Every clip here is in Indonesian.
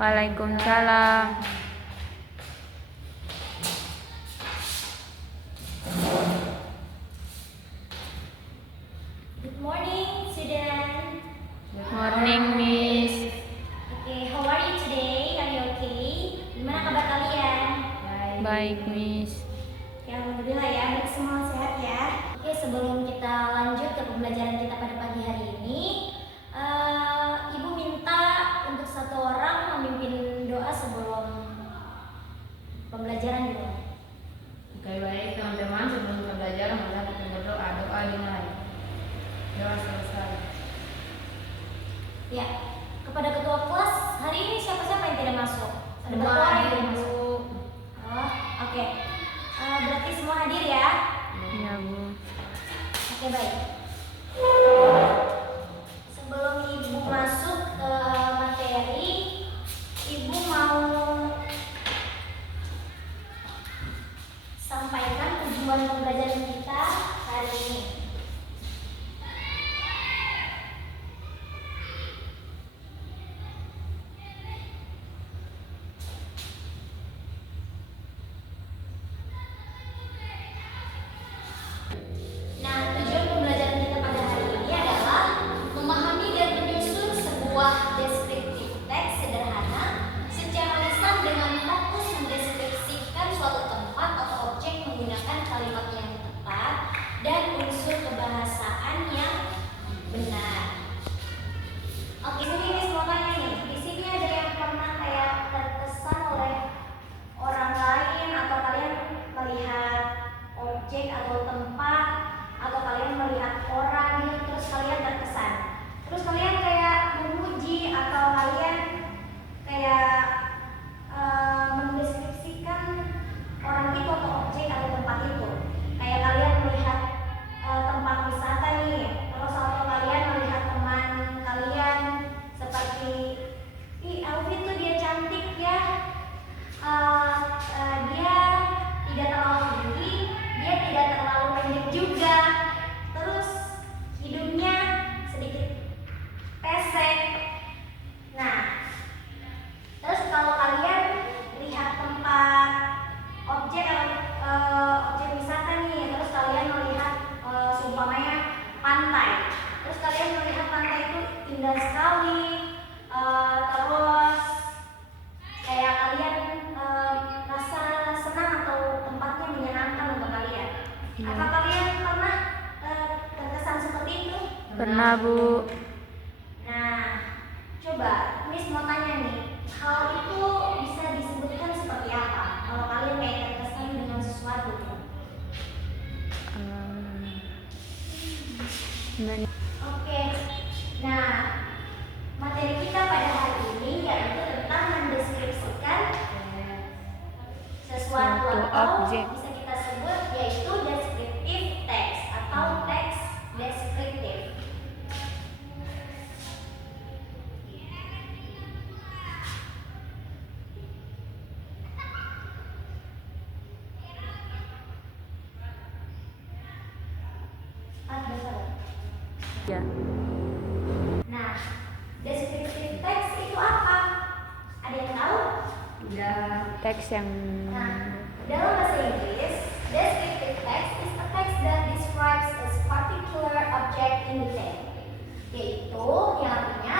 Waalaikumsalam. Good morning, student. Good morning, Miss. Okay, how are you today? Are you okay? Gimana kabar kalian? Baik, Miss. Ya, alhamdulillah ya, baik semua sehat ya. Oke, sebelum kita lanjut ke pembelajaran kita pada pagi hari ini, Ibu minta untuk satu orang memimpin doa sebelum pembelajaran dimulai. Oke, baik teman-teman, sebelum kita belajar mari kita berdoa. Doa dimulai. Doa selesai. Ya, kepada ketua kelas hari ini siapa-siapa yang tidak masuk? Ada Semua berapa orang yang hadir, tidak masuk? Oh, oke. Berarti semua hadir ya? Iya, Bu. Oke, baik. Sebelum Ibu masuk ke materi, Ibu mau sampaikan tujuan pembelajaran kita hari ini. Nah, tujuan pembelajaran kita pada hari ini adalah memahami dan menyusun sebuah deskriptif teks sederhana secara lisan dengan fokus mendeskripsikan suatu tempat atau objek menggunakan kalimat yang tepat dan unsur kebahasaan yang benar. Oke, sini Miss mau tanya nih, di sini ada yang pernah kayak terkesan oleh orang lain atau kalian melihat objek atau tempat atau kalian melihat orang gitu, terus kalian terkesan, terus kalian kayak memuji atau kalian kayak mendeskripsikan orang itu atau objek atau tempat itu, kayak kalian melihat tempat wisata nih, terus atau kalian melihat teman kalian seperti ih Alvin tuh dia cantik ya, dia tidak terlalu tinggi, dia tidak terlalu pendek juga, terus hidungnya sedikit pesek. Nah, terus kalau kalian lihat tempat objek atau objek wisata nih, terus kalian melihat seumpamanya pantai, terus kalian melihat pantai itu indah sekali, terus kayak kalian rasa senang atau tempatnya menyenangkan untuk kalian. Apa kalian pernah terkesan seperti itu? Pernah, Bu. Nah, coba Miss mau tanya nih, hal itu bisa disebutkan seperti apa? Kalau kalian kayak terkesan dengan sesuatu. Gimana? Oke. Nah, materi kita pada hari ini yaitu tentang mendeskripsikan sesuatu Suatu atau objek. bisa kita sebut yaitu deskriptif teks atau teks deskriptif. Ya. Nah, deskriptif teks itu apa? Ada yang tahu? Teks yang Nah, dalam bahasa Inggris, descriptive text is a text that describes a particular object in detail. Yaitu yang artinya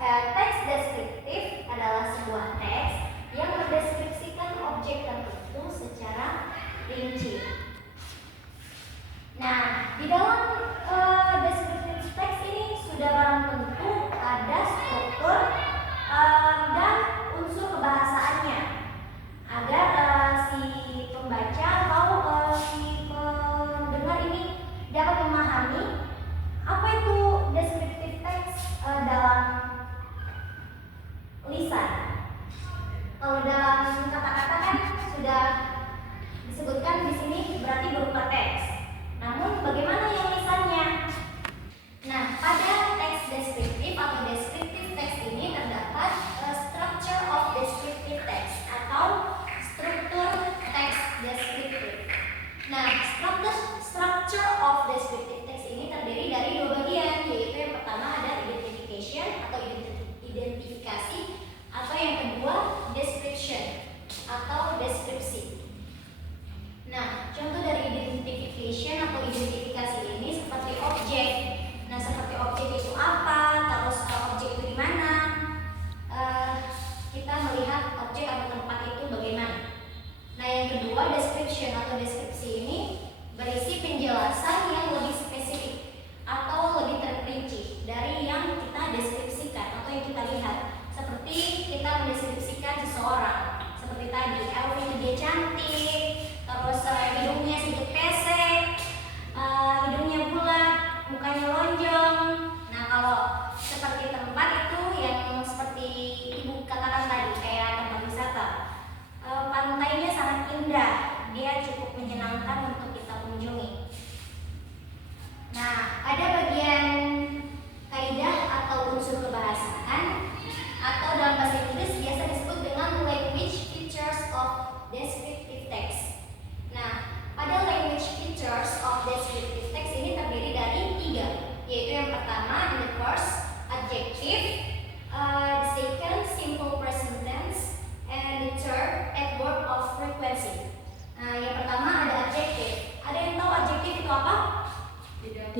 teks deskriptif adalah sebuah teks yang mendeskripsikan objek tertentu secara rinci. Nah, di dalam deskriptif teks ini sudah barang tentu ada struktur dan unsur kebahasaannya agar si pembaca atau si pendengar ini dapat memahami apa itu deskriptif teks dalam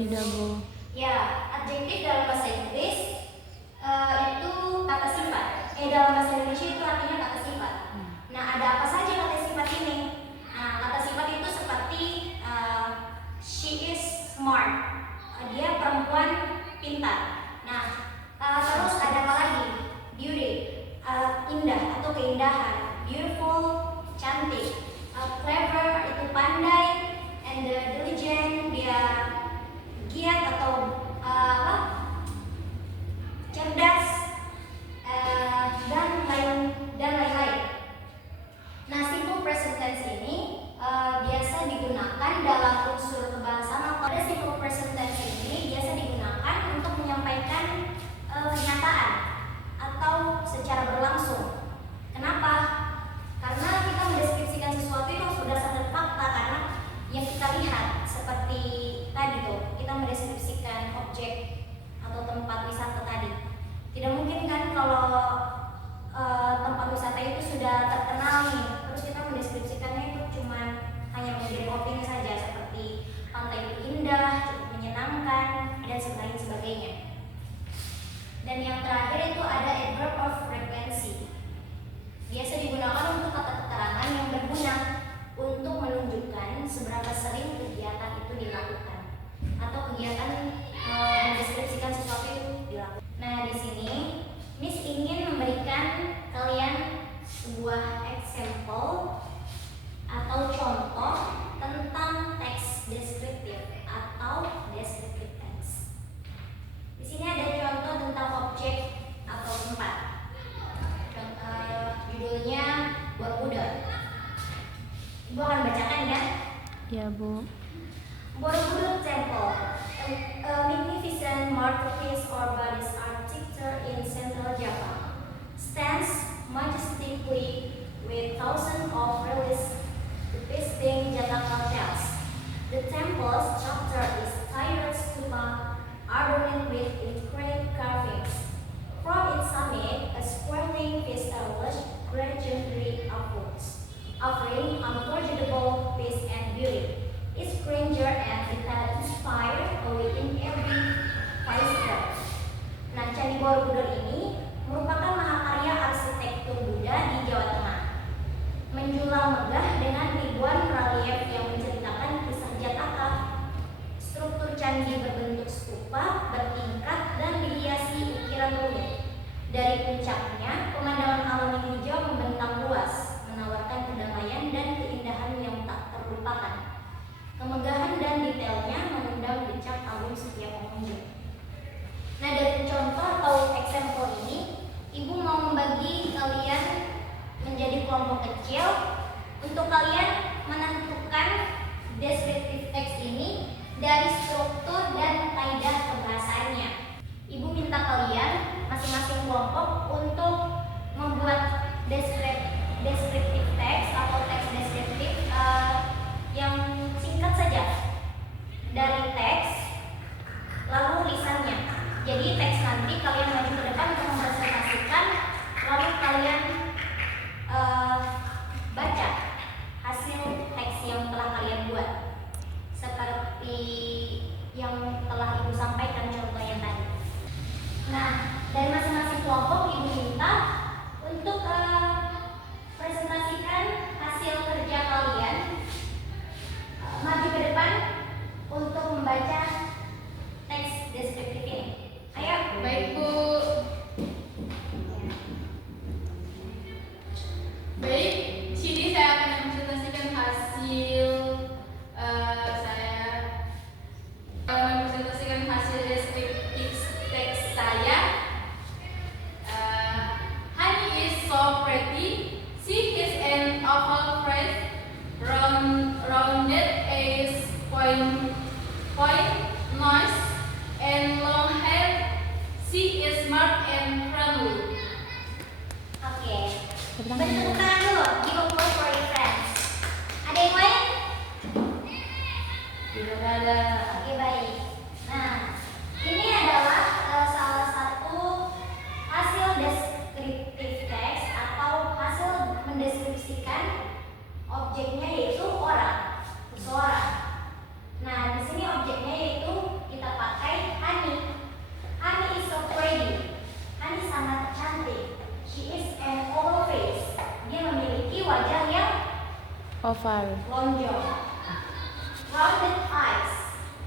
Tidak, Bu. Ya, adjektif dalam bahasa Inggris itu kata sifat. Dalam bahasa Indonesia itu artinya kata sifat. Nah, ada apa saja kata sifat ini? Nah, kata sifat itu seperti she is smart. Dia perempuan pintar. Nah, terus ada apa lagi? Beauty, indah atau keindahan. Beautiful, cantik. Clever itu pandai. And diligent, dia giat atau cerdas, dan lain-lain. Nah, simple present tense ini biasa digunakan dalam unsur kebahasaan. Atau ada simple present tense ini biasa digunakan untuk menyampaikan kenyataan atau secara berlangsung. Kenapa? Karena kita mendeskripsikan sesuatu itu harus berdasarkan fakta, karena yang kita lihat seperti tadi tuh, kita mendeskripsikan objek atau tempat wisata tadi. Tidak mungkin kan kalau tempat wisata itu sudah terkenal nih, terus kita mendeskripsikannya itu cuma hanya menjadi opini saja, seperti pantai itu indah, cukup menyenangkan, dan sebagainya. Dan yang terakhir itu ada adverb of frequency. Biasa digunakan untuk kata keterangan yang berguna untuk menunjukkan seberapa sering kegiatan itu dilakukan atau kegiatan mendeskripsikan sesuatu itu dilakukan. Nah, di sini Miss ingin memberikan kalian sebuah example atau contoh tentang teks deskriptif atau descriptive text. Di sini ada contoh tentang objek atau tempat. Judulnya Borobudur. Ibu akan bacakan ya. Ya, Bu. Borobudur Temple, a magnificent masterpiece or Buddhist architecture in central Java, stands majestically with thousands of relics depicting Jataka tales. The temple's structure is tiered stupa adorned with intricate carvings. From its summit, a sprawling vista gradually upwards, offering unforgettable peace and beauty. Its grandeur and detail inspire awe in every visitor. Nah, Candi Borobudur ini merupakan mahakarya arsitektur Buddha di Jawa Tengah. Menjulang megah dengan ribuan relief yang menceritakan kisah Jataka. Struktur candi berbentuk stupa, bertingkat, dan dihiasi ukiran rumit. Dari puncaknya, pemandangan alam yang hijau membentang luas, menawarkan kedamaian dan keindahan yang tak terlupakan. Kemegahan dan detailnya mengundang decak kagum setiap pengunjung. Nah, dari contoh atau example ini, Ibu mau membagi kalian menjadi kelompok kecil untuk kalian menentukan descriptive text ini dari struktur dan kaidah pembahasannya. Ibu minta kalian masing-masing kelompok untuk membuat descriptive text atau teks deskriptif yang singkat saja dari teks lalu lisannya. Jadi teks nanti kalian maju ke depan untuk mempresentasikan, lalu kalian baca hasil teks yang telah kalian buat seperti yang telah Ibu sampaikan contohnya tadi. Nah, dari masing-masing kelompok Ibu minta untuk presentasikan hasil kerja kalian, maju ke depan untuk membaca teks deskriptif ini. Ayo. Baik, Bu. Baik, sini saya akan mempresentasikan hasil deskriptif teks saya. Honey is so pretty. She is an oval face, rounded eyes, point nose, and long hair. She is smart and friendly. Oke. Bentuk tangan dulu. Give applause for your friends. Ada yang lain? Tidak ada. Oke, baik. Nah, ini adalah salah satu hasil deskriptif teks atau hasil mendeskripsikan objeknya, yaitu orang, seseorang. Nah, di sini objeknya yaitu Oval. lonjong. Rounded eyes,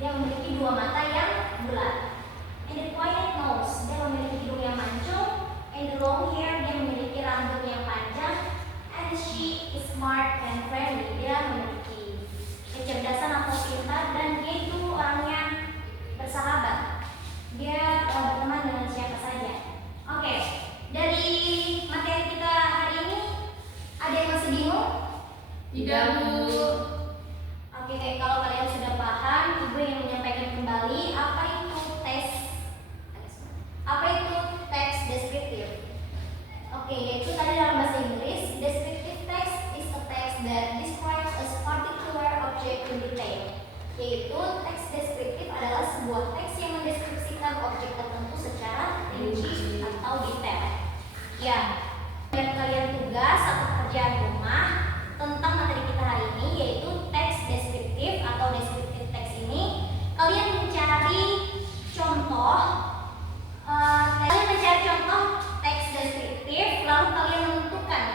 dia memiliki dua mata yang bulat. And the pointed nose, dia memiliki hidung yang mancung. And the long hair, dia memiliki rambut yang panjang. And she is smart and friendly, dia memiliki kecerdasan atau pintar, dan dia itu orangnya bersahabat. Dia berteman dengan siapa saja. Oke, dari materi kita hari ini ada yang masih bingung? Tidak, Bu. Oke, kalau kalian sudah paham, Ibu ingin menyampaikan kembali apa itu teks deskriptif. Oke, yaitu tadi dalam bahasa Inggris, descriptive text is a text that describes a particular object in detail. Yaitu teks deskriptif adalah sebuah teks yang mendeskripsikan objek tertentu secara rinci atau detail. Ya, kalian tugas atau pekerjaan rumah tentang materi kita hari ini, yaitu teks deskriptif atau deskriptif teks ini. Kalian mencari contoh teks deskriptif, lalu kalian menentukan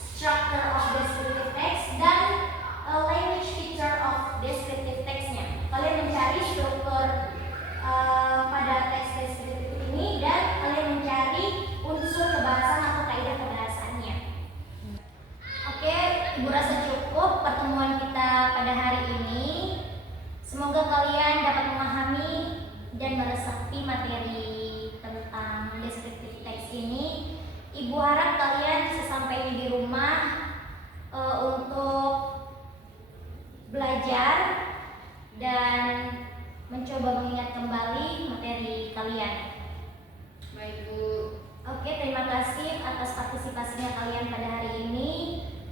structure of descriptive text dan language feature of descriptive textnya. Kalian mencari struktur pada teks deskriptif ini dan kalian mencari unsur kebahasan atau kaidah kebahasannya. Oke, Ibu rasa cukup pertemuan kita pada hari ini. Semoga kalian dapat memahami dan meresapi materi tentang deskriptif teks ini. Ibu harap kalian sesampainya di rumah untuk belajar dan mencoba mengingat kembali materi kalian. Baik, Bu. Oke, terima kasih atas partisipasinya kalian pada hari ini.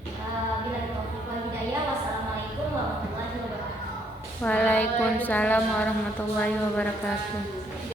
Bila taufiq wal hidayah, wassalamualaikum warahmatullahi wabarakatuh. Waalaikumsalam warahmatullahi wabarakatuh.